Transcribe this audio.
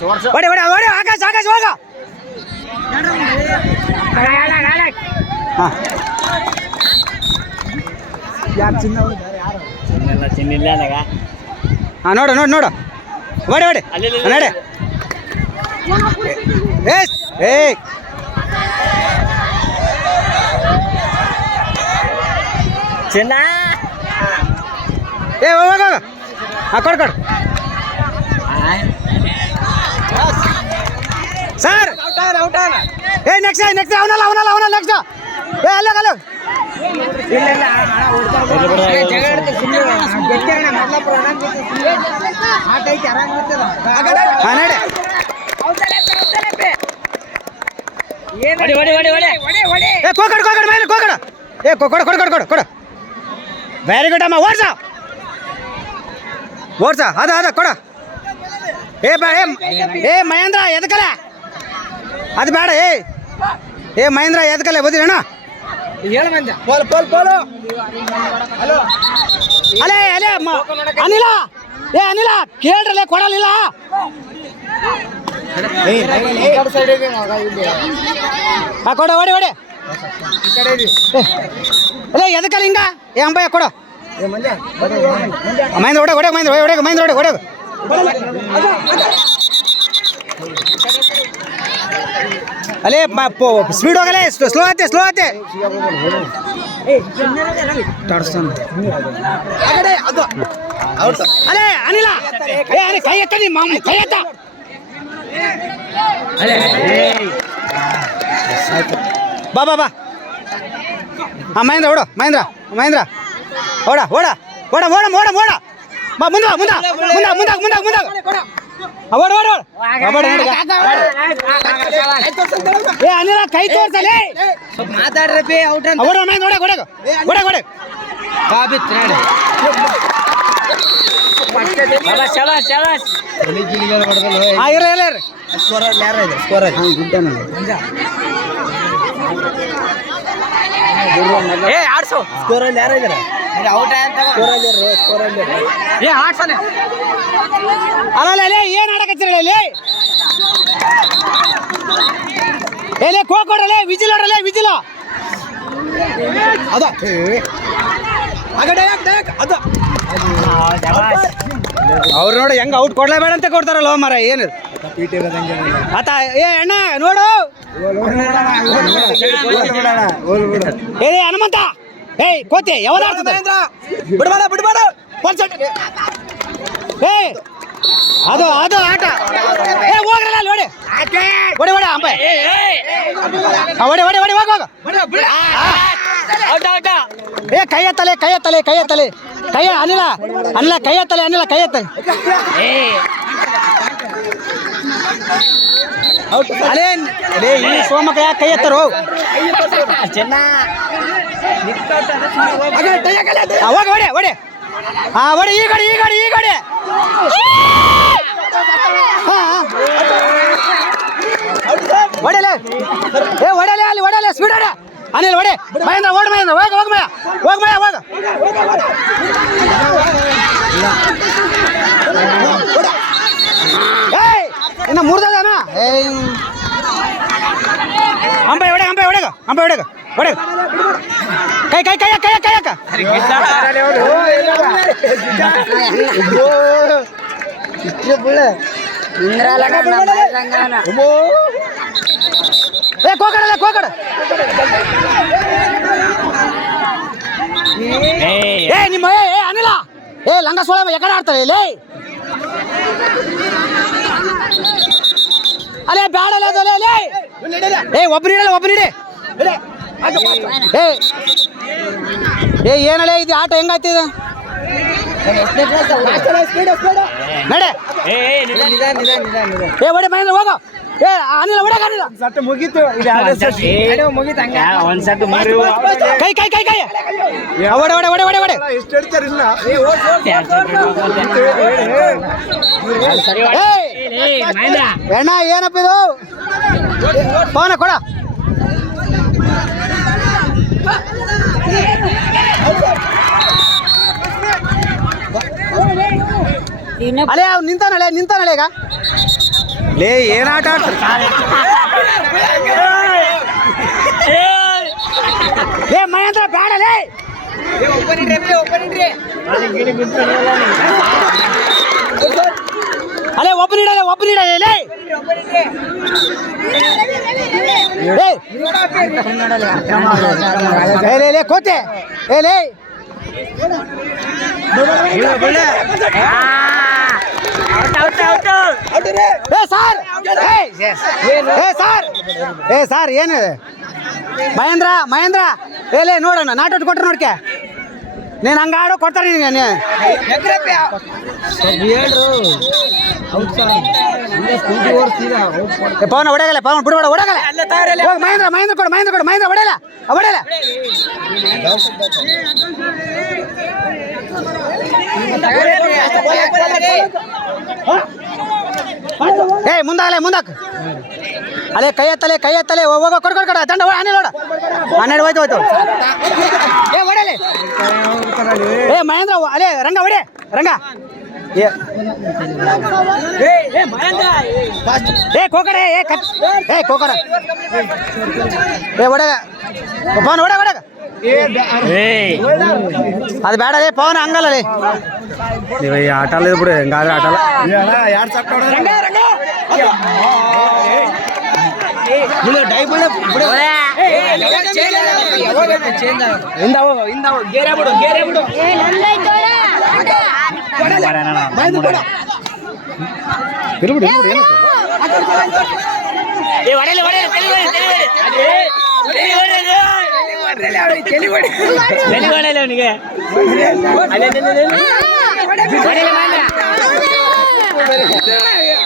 ಹೊಡಿ ಹೊಡಿ ಹೊಡಿ ಆಕಾಶ ಆಕಾಶ ಹೋಗ ಹಾಂ ನೋಡು ನೋಡು ನೋಡು ಹೊಡಿ ಹೊಡಿ ನಡೆ ಏ ಚಿನ್ನ ಏ ಹೋಗ ಹಾಂ ಕೊಡು ಕೊಡು ಸರ್ ಏ ನೆಕ್ಸ್ಟ್ ನೆಕ್ಸ್ಟ್ ಅವನಲ್ಲ ಅವನಲ್ಲ ಅವನಲ್ಲ ನೆಕ್ಸ್ಟ್ ಏ ಅಲ್ಲ ಅಲ್ಲ ಹಾಂ ನಡೆ ಏ ಕೋಕಡ್ ಕೋಕಡ್ ಮೇಲೆ ಕೋಕಡ ಏ ಕೊಡು ಕೊಡು ಕೊಡು ಕೊಡು ಕೊಡು ವೆರಿ ಗುಡ್ ಅಮ್ಮ ಓಡ್ಸ ಓಡ್ಸ ಅದ ಅದ ಕೊಡ ಏ ಬಾ ಏ ಮಹೇಂದ್ರ ಎದಕಲ್ಲ ಅದು ಬೇಡ ಏ ಮಹೇಂದ್ರ ಎದಕಲ್ಲ ಬದಿರಿ ಅಣ್ಣ ಅಲೇ ಅಲೇ ಅನಿಲ ಏ ಅನಿಲ ಕೇಳ್ರಲ್ಲೇ ಕೊಡಲಿಲ್ಲ ಕೊಡ ಹೊಡಿ ಹೊಡಿ ಅಲ್ಲ ಎದಕ್ಕಲ್ಲ ಹಿಂಗ ಏ ಅಂಬಯ್ಯ ಕೊಡು ಮಹೇಂದ್ರ ಹೊಡೆ ಹೊಡೆ ಮಹೇಂದ್ರ ಹೊಡೆ ಮಹೇಂದ್ರ ಹೊಡೆ ಹೊಡೆ ಅಲ್ಲೇ ಸ್ಪೀಡ್ ಹೋಗಲೇ ಸ್ಲೋ ಆತೆ ಸ್ಲೋ ಆತೆ ಅಲೇ ಅನಿಲ ಏ ಅರೆ ಕೈ ಎತ್ತ ನಿಮ್ಮ ಮಾಮ ಕೈ ಎತ್ತ ಬಾ ಬಾ ಬಾ ಹಾಂ ಮಹೇಂದ್ರ ಓಡ ಮಹೇಂದ್ರ ಮಹೇಂದ್ರ ಓಡ ಓಡ ಓಡ ಓಡ ಓಡ ಓಡ ಬಾ ಮುಂದ ಮುಂದ ಮುಂದ ಮುಂದಾಗ ಮುಂದಾಗ ಮುಂದಾಗ ಓಡ ಓಡ ಓಡ ಏ ಅನಿಲ ಕೈ ತೋರ್ಸಲೇ ಮಾತಾಡ್ರಿ ಔಟ್ ಅಂತ ಓಡ ಮಹೇಂದ್ರ ಓಡ ಓಡ ಓಡ ಓಡ ಬಾಬಿತ್ ನಾಡಿ ಶಬಾಷ್ ಶಬಾಷ್ ಹಾಂ ಇರ ಇಲ್ಲ ಇರ ಸ್ಕೋರರ್ ಯಾರು ಇದೆ ಸ್ಕೋರರ್ ಏ ಆಡ್ಸು ಸ್ಕೋರಲ್ಲಿ ಯಾರು ಇದಾರೆ ಔಟ್ ಸ್ಕೋರಲ್ಲಿ ಏ ಆಡ್ಸನೆ ಅಲ್ಲ ಲೇ ಏನು ಆಡಕತ್ತೀರಲ್ಲ ಲೇ ಏಲೇ ಕೋಕೊಡ್ರಲೇ ವಿಜಿಲ್ ಹೊಡ್ರಲೇ ವಿಜಿಲ್ ಅದ ಅದ ಅವ್ರು ನೋಡಿ ಹೆಂಗ ಔಟ್ ಕೊಡ್ಲೇಬೇಡ ಅಂತ ಕೊಡ್ತಾರಲ್ಲ ಮರ ಏನು ಆತ ಏ ಅಣ್ಣ ನೋಡು ಏ ಹನುಮಂತ ಏಯ್ ಕೋತಿ ಯಾವಾಗ ಆಡ್ತದೆ ಬಿಡಬೇಡ ಬಿಡಬೇಡ ಏ ಅದು ಅದು ಆಟ ಏ ಹೋಗ್ರಲ್ಲ ಅಲ್ಲಿ ಹೊಡಿ ಹೊಡಿ ಹೊಡಿ ಅಂಬೆ ಹೊಡಿ ಹೊಡಿ ಹೊಡಿ ಹೋಗ ಏ ಕೈ ಎತ್ತಲೆ ಕೈ ಎತ್ತಲೆ ಕೈ ಎತ್ತಲೆ ಕೈ ಅನಿಲ ಅನಿಲ ಕೈ ಎತ್ತಲೆ ಅನಿಲ ಕೈ ಎತ್ತಲೆ ಅಲೇ ಅಲೇ ಈ ಸೋಮಕ ಯಾಕೆ ಕೈ ಎತ್ತರು ಹೋಗ ಹೊಡಿ ಹೊಡಿ ಹಾ ಹೊಡಿ ಈ ಗಡಿ ಈ ಗಡಿ ಈ ಗಡಿ ಹೊಡೆಯಲೇ ಏ ಹೊಡೆಯಲೇ ಅಲ್ಲಿ ಹೊಡೆಯಲೇ ಸ್ಪೀಡ್ ಹೊಡೆ ಅನಿಲ್ ಹೊಡೆ ಮಹೇಂದ್ರ ಓಡ್ ಮಹೇಂದ್ರ ಹೋಗ ಹೋಗ ಮಯ ಹೋಗ ಮಯ ಹೋಗ ಏಯ್ ಇನ್ನು ಮುರ್ದದಾನ ಅಂಬೆ ಹೊಡೆ ಅಂಬೆ ಹೊಡೆಗ ಅಂಬೆ ಹೊಡೆಗ ಹೊಡೆಗ ಕೈ ಕೈ ಕೈ ಕೈ ಕೈ ಏ ಕೋಕಡಲ್ಲ ಕೋಕಡ ಏ ನಿಮ್ಮ ಏ ಅನಿಲ ಏ ಲಂಗ ಸೋಳ ಎಕಡೆ ಆಡ್ತಾರೆ ಇಲ್ಲಿ ಅಲ್ಲೇ ಬ್ಯಾಡಲ್ಲ ಅದಲ್ಲ ಏ ಒಬ್ರು ಇಡಲ್ಲ ಒಬ್ರು ಇಡಿ ಏ ಏನಲ್ಲ ಇದು ಆಟ ಹೆಂಗಾಯ್ತಿದೆ ನಡೆ ಏ ಹೊಡೆ ಮಹೇಂದ್ರ ಹೋಗೋ ಏ ಅನಿಲ ಹೊಡೆಗ ಅನಿಲ ಸಟ್ಟು ಮುಗೀತು ಮುಗೀತು ಹಂಗ ಒಂದ್ ಸಟ್ಟು ಕೈ ಕೈ ಕೈ ಕೈ ಹೊಡೆ ಹೊಡೆ ಹೊಡೆ ಹೊಡೆ ಹೊಡೆ ಎಷ್ಟು ಹೇಳ್ತಾರಿಲ್ಲ ಎಣ್ಣ ಏನಪ್ಪ ಇದು ಪವನ ಕೊಡ ಅಲ್ಲೇ ಅವ್ನು ನಿಂತಾನಳೆ ಈಗ ಲೇ ಏನ್ ಆಟ ಆಡ್ತಾರೆ ಲೇ ಮಹೇಂದ್ರ ಬೇಡ ಲೇ ಅಲ್ಲೇ ಒಬ್ಬ ನೀಡ ಲೇ ಲೇ ಕೋತೆ ಏ ಲೇ ಸರ್ ಏನಿದೆ ಮಹೇಂದ್ರ ಏಲೇ ನೋಡೋಣ ನಾಟೋಟ್ ಕೊಟ್ರೆ ನೋಡ್ಕೆ ನೀನು ಹಂಗ ಆಡೋ ಕೊಡ್ತಾರೆ ನಿನಗೆ ಪವನ್ ಹೊಡೆಯಲ್ಲ ಪವನ್ ಬಿಡ್ಬೇಡ ಹೊಡಗಲ್ಲ ಮಹೇಂದ್ರ ಕೊಡು ಮಹೇಂದ್ರ ಹೊಡೆಯಲ್ಲ ಏಯ್ ಮುಂದಕ್ಕೆ ಅಲ್ಲೇ ಕೈ ಎತ್ತಲೆ ಹೋಗೋ ಕೊಡ ದಂಡ ಆನೆ ನೋಡ 12 ಹೋಯ್ತು ಏ ಹೊಡೆಯಲಿ ಏ ಮಹೇಂದ್ರ ಅಲ್ಲೇ ರಂಗ ಏ ಕೋಕಡ ಏ ಕೋಕಡ ಏ ಹೊಡೆಗ ಪವನ್ ಹೊಡೆಗ ಅದು ಬೇಡ ಲೇ ಪವನ್ ಹಂಗಲ್ಲ ಲೇ ನೀವು ಈ ಆಟ ಅಲ್ಲ ಬಿಡು ಹೆಂಗಾದ್ರೆ ಆಟ ಅವನಿಗೆ